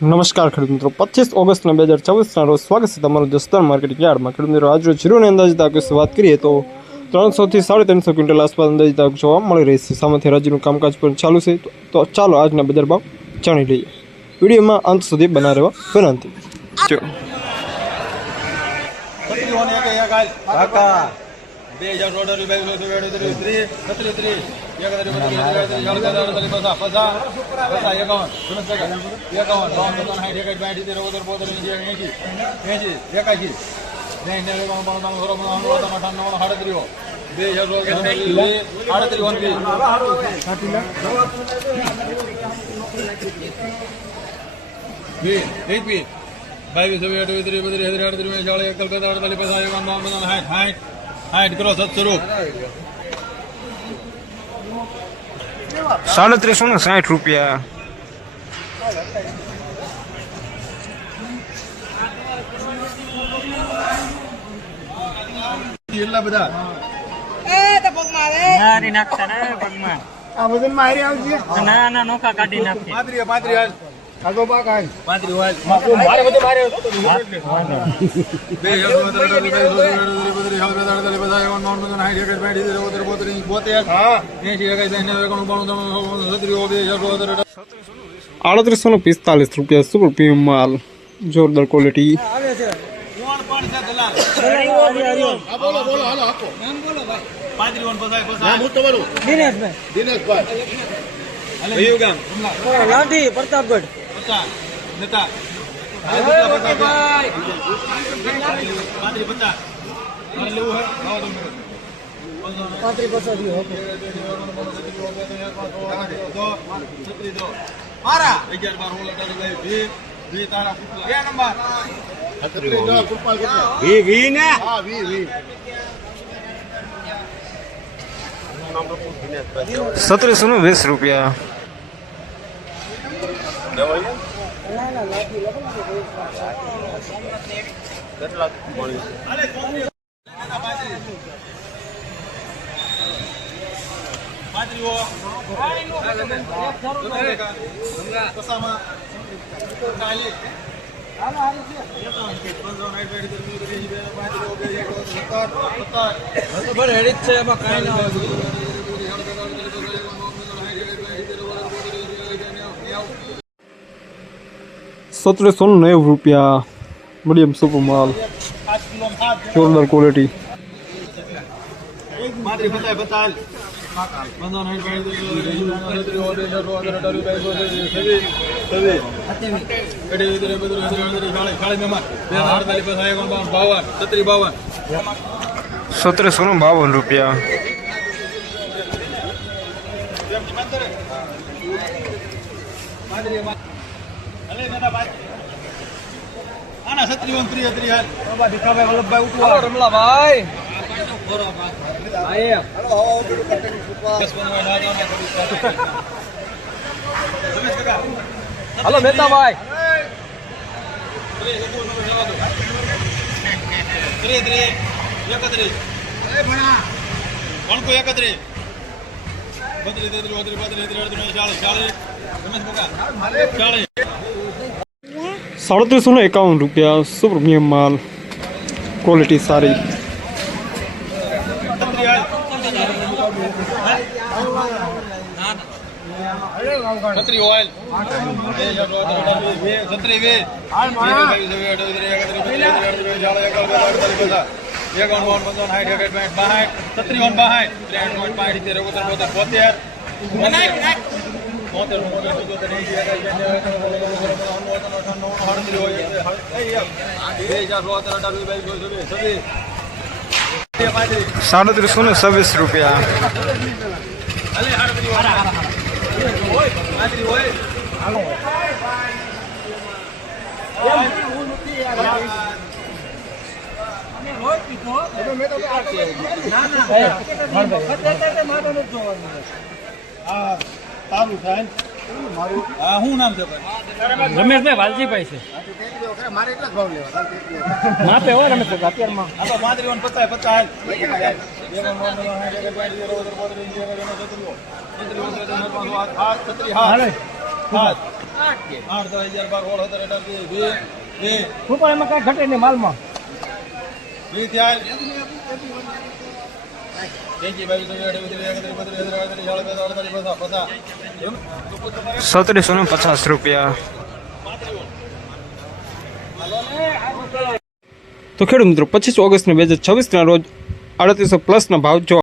નમસ્કાર ખેડૂત મિત્રો, 25 ઓગસ્ટ 2024 રોજ સ્વાગત છે તમારું જસદણ માર્કેટિંગ યાર્ડમાં। ખેડૂત મિત્રો, આજરોજ જીરુની અંદાજિત આવક વિશે વાત કરીએ તો 300 થી 350 ક્વિન્ટલ આસપાસ અંદાજિત આવક જોવા મળી રહી છે। સામેથી હરાજીનું કામકાજ પણ ચાલુ છે, તો ચાલો આજના બજાર ભાવ જાણી લઈએ। વિડીયોમાં અંત સુધી બના રહેવા વિનંતી। ₹3760 એટલા બધા તો પગમાં આવે નારી નાખતા ને પગમાં આ વજન માં હારી આવશે ના ના નોખા કાઢી નાખી પાંત્રી હાલ આગો બા કાઈ પાંત્રી હાલ મારે બધે ₹3845 સુપર પ્રીમિયમ માલ, જોરદાર ક્વોલિટી। આવે છે કોણ પણ છે દલાલ બોલો બોલો હાલો આપો નામ બોલો ભાઈ પાંત્રી ઓન પસાય નામ હું તમારું દિનેશભાઈ કયું ગામ લાઠી પ્રતાપગઢ પચાસ નેતા ભાઈ પાંત્રી 50 મારે લેવું હે આવો તમે પાંત્રી 50 દીઓ મારા 11 12 16 ભાઈ વી તારા બે નંબર વી ને હા વી ₹1720 ₹1790 મીડિયમ સુપર માલ, જોરદાર ક્વોલિટી। ₹1752 આના 37 હાલ બાબા દીખાભાઈ વલ્લભભાઈ ઉઠો હાલો રમલાભાઈ આયે હાલો આવો હાલો મહેતાભાઈ ₹3751 સુપર પ્રીમિયમ માલ, ક્વોલિટી સારી। છત્રી ઓઇલ છત્રી વે શું નામ છે રમેશભાઈ વાલજીભાઈ છે મારે એટલા જ ભાવ લેવા માપે હો રમેશભાઈ અત્યારમાં આ તો 35 50 શું પણ એમાં કઈ ઘટે નહીં માલમાં. ₹3750. તો ખેડૂત મિત્રો 25 ઓગસ્ટ 2026 રોજ 3800+ ભાવ જોવા